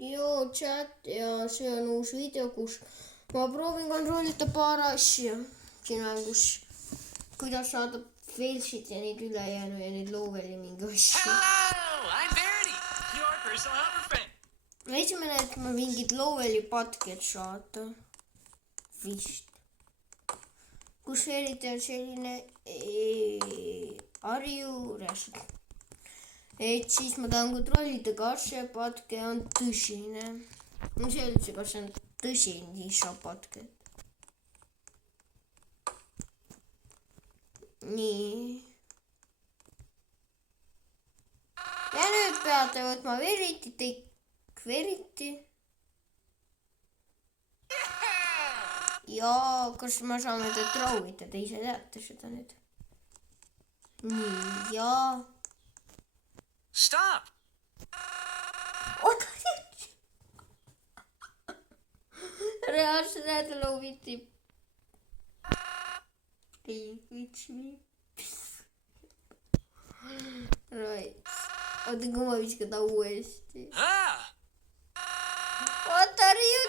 Joo, chat ja see on uus video, kus ma proovin kontrollida paar asja siin mängus. Kuidas saada failsid ja neid ülejäänu ja neid loweli mingi asju. Hello, I'm Verity, your personal helper friend. Esimene, et ma mingid loweli patked saada. Vist. Kus Verity on selline harjuures. Et siis ma tahan kontrollida, kas see patke on tõsine. Ma ei saa üldse, kas see on tõsine, siis saab patke. Nii. Ja nüüd peate võtma Verity. Ja kas ma saan teda trauvida, te ise teate seda nüüd. Nii, ja... Stop! Oota, reaalselt näete looviti. Right. Oota, kui ma viskan ta uuesti. What are you?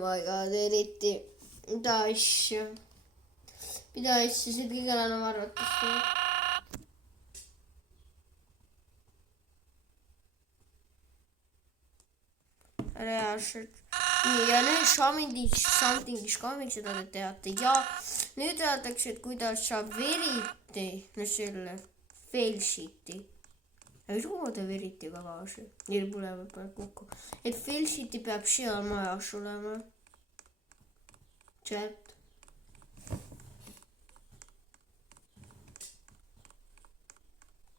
My god, eriti. Mida asja? See kõigel on oma arvates. Reaalselt. Nii, ja nüüd Something'is komiks seda te teate. Ja nüüd teatakse, et kuidas saab Verity, selle failshit'i. Aga mis kuhu ta Verity'ga kaasa? Neil põlevad peal kokku. Et failshit'i peab seal majas olema. Chat.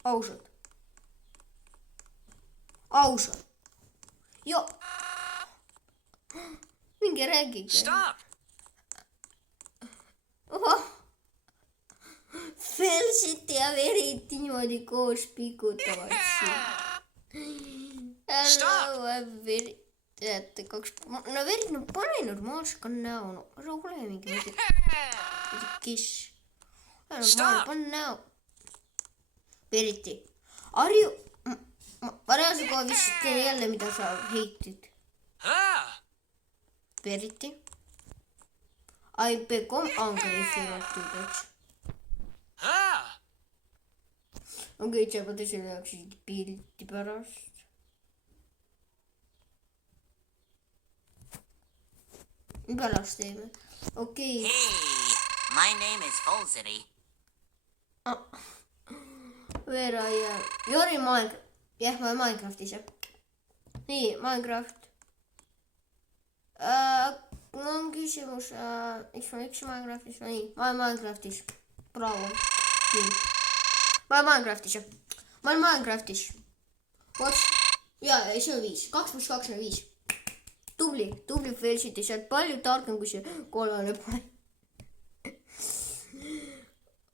Ausalt. Jo. Minge räägige. Stop! Failshit ja Verity niimoodi koos pikutavad siin. Hello, Verity. Teate, no Verity, no pane normaalselt ka näo. No ole mingi kiss. Pane näo. Verity. Arju... Ma reaalselt kohe vist teile jälle, mida sa heitid. Verity. I become angry if you want to touch. Okei, tšepade selle jaoks pilti pärast. Pärast teeme. Okei. Hey, my name is Falsity. Where I am? You're in Minecraft. Jah, ma olen Minecraftis, jah. Nii, Minecraft. Mul on küsimus, miks ma üksi Minecraftis? Nii, ma olen Minecraftis. Bravo. Nii. Ma olen Minecraftis, jah. Ma olen Minecraftis. Watch. Jaa, see on 5. 2 + 2 on 5. Tubli failshit ja sa oled palju targem kui see kollane pane.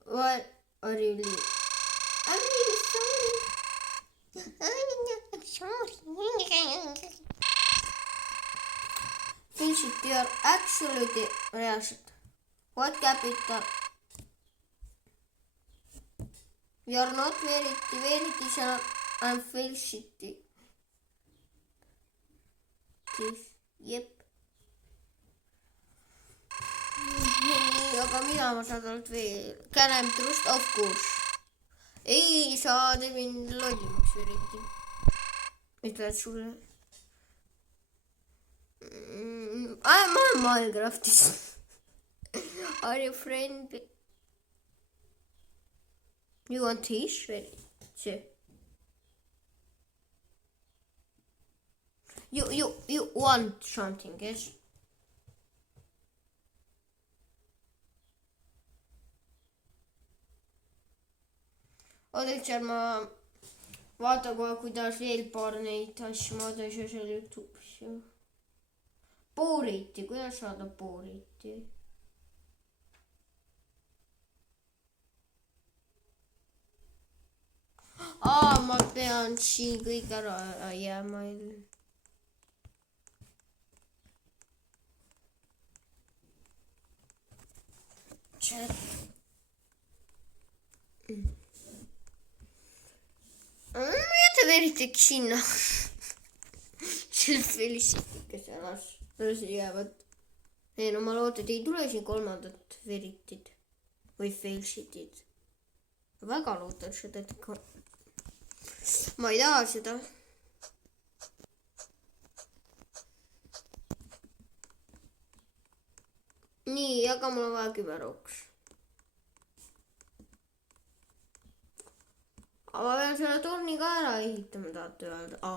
What are you really? I'm really sorry. Failshit, you are absolutely reaalselt. What capital? You are not Verity, I'm failshit'i. Jep. Aga mida ma saan alt veel? Can I trust? Of course. Ei saa te mind lollimaks Verity. Ütled sulle. Ma olen Minecraftis. Are you friend? You want his Verity? You want something, yes? Oodake, ma vaatan kohe, kuidas veel paar neid asju ma tõin seal YouTube'is. Booriti, kuidas saada booriti? Ma pean siin kõik ära jääma. Chat. Verit tekkis sinna. Selle Felicity, kes elas jäävad. Ei, no ma loodan, et ei tule siin kolmandat Veritit või Felicityt. Väga loodan seda, et ikka. Ma ei taha seda. Nii, aga mul on vaja 10 rooks. Aga ma pean selle torni ka ära ehitama, tahate öelda.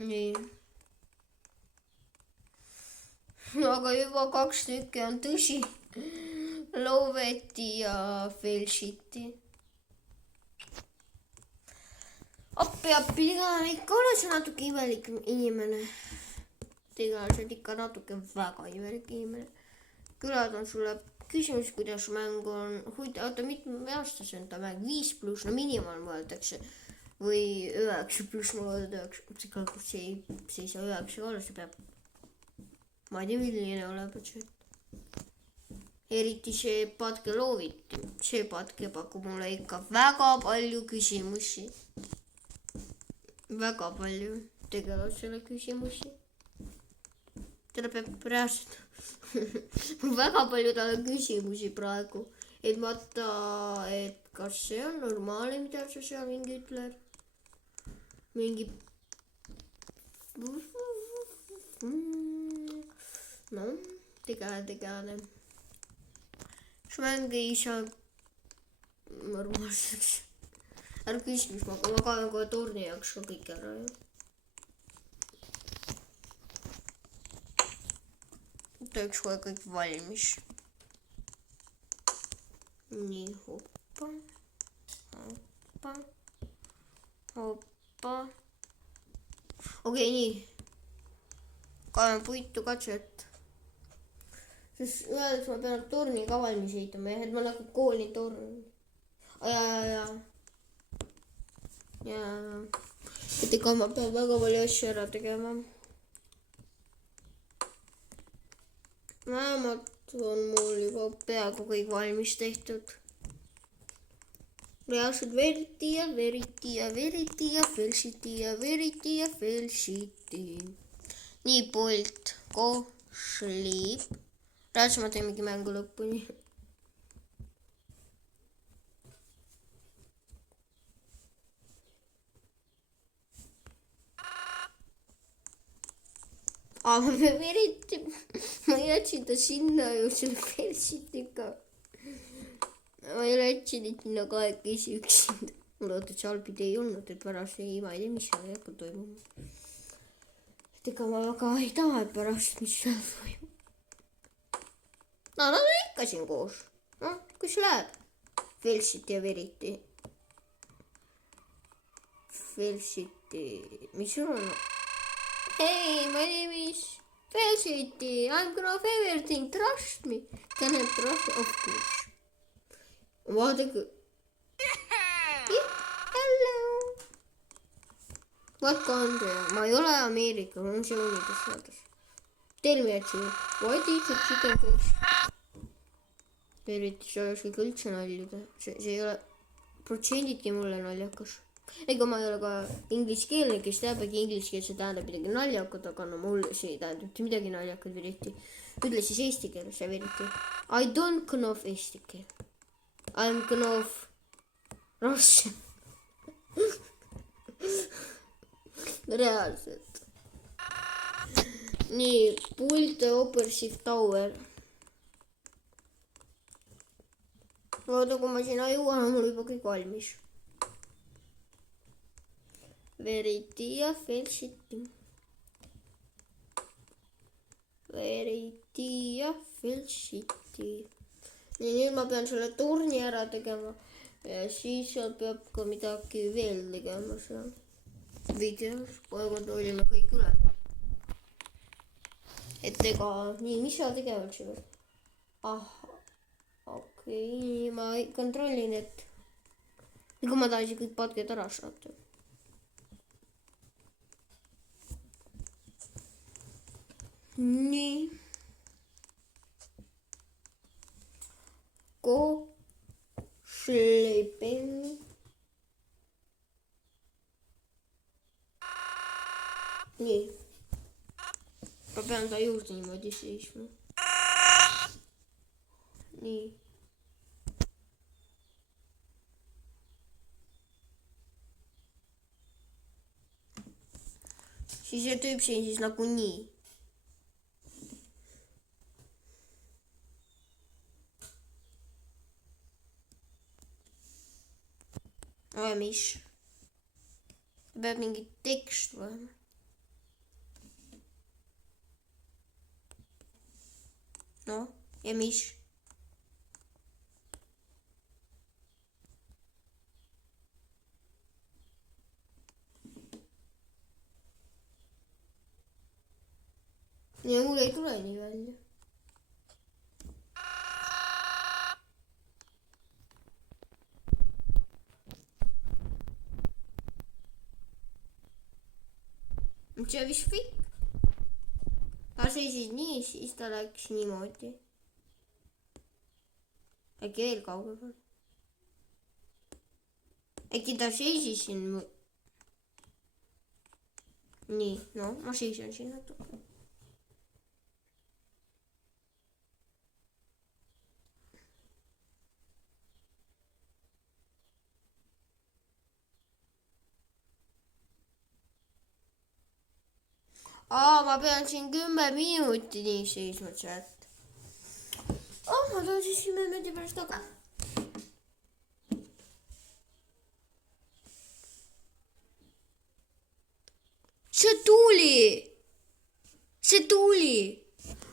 Nii. Aga juba 2 tükki on tõsi. Loveti ja Felicity. Appi, ikka ole see natuke imelik inimene. Tegelikult ikka natuke väga imelik inimene. Külad on sulle küsimus, kuidas mäng on. Oota, mitme aastase on ta mäng? 5+, no minimaal mõeldakse. Või 9+, ma mõelda 9. See ei saa 9 olla, see peab. Ma ei tea, milline oleb, eriti see patke looviti. See patke pakub mulle ikka väga palju küsimusi. Väga palju tegelevad selle küsimusi. Teda peab reaalselt. Väga palju talle küsimusi praegu. Et vaata, et kas see on normaalne, mida sa seal mingi ütled. Mingi. No, tegele. See mäng ei saa normaalseks. Ära küsi, mis ma kaen kohe torni jaoks ka kõik ära. Teeks kohe kõik valmis. Nii, hoppa. Okei, nii. Kaen puitu katset. Sest öeldaks, ma pean torni ka valmis ehitama, et ma nagu kooli torni. Ja. Et ega ma pean väga palju asju ära tegema. Vähemalt on mul juba peaaegu kõik valmis tehtud. Reaalselt Veriti ja Felicity. Nii, pult, go, sleep. Reaalselt ma teemegi mängu lõpuni. Aga Veriti, ma jätsin ta sinna ju selle Felicitiga. Ma jätsin neid sinna kahekesi üksinda. Mul ootad, see halbid ei olnud, et pärast ma ei tea, mis seal jätkub toimub. Et ega ma väga ei taha, et pärast, mis seal toimub. No, nad on ikka siin koos. No, kus läheb? Felicity ja Veriti. Felicity, mis sul on? Hey, my name is Felicity. I'm gonna have everything. Trust me. Can I trust you? Of course. Vaadake. Hello. What country? Ma ei ole Ameerika, ma olen Seoulidest saades. Tell me actually, what is a chicken fish? Eriti see oleks ikka üldse naljuda. See ei ole protsenditki mulle naljakas. Ega ma ei ole ka ingliskeelne, kes teab, et ingliskeelse tähendab midagi naljakat, aga no mul see ei tähendab midagi naljakat Veriti. Ütle siis eesti keeles see Veriti. I don't know eesti keel. I'm know Russian. Reaalselt. Nii, pult Operative Tower. Vaata, kui ma sinna jõuan, on mul juba kõik valmis. Veriti ja Felicity. Nii, nüüd ma pean selle torni ära tegema. Ja siis seal peab ka midagi veel tegema seal videos. Kohe kontrollime kõik üle. Et ega, nii, mis seal tegevad siin? Okei, ma kontrollin, et ega ma tahan kõik patked ära saada. Nii. Go Sleeping. nii. ma pean ta juurde niimoodi seisma. nii. siis see tüüp siin siis nagu nii. ja mis? peab mingi tekst olema. noh, ja mis? ja mul ei tule nii välja. see vist kõik. ta seisis nii, siis ta läks niimoodi. äkki veel kaugemal. äkki ta seisis siin. nii, no ma seisan siin natuke. ma pean siin 10 minutit nii seisma chat. ma tulen siis 10 minuti pärast tagasi. see tuli.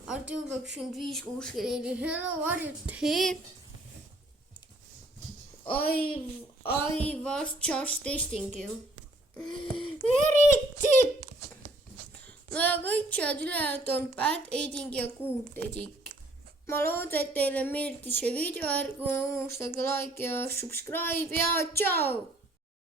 Artur 2564. Hello, are you here? I was just testing you. eriti. no ja kõik chat ülejäänud on bad eating ja good eating. ma loodan, et teile meeldis see video, ärge unustage like ja subscribe ja tšau.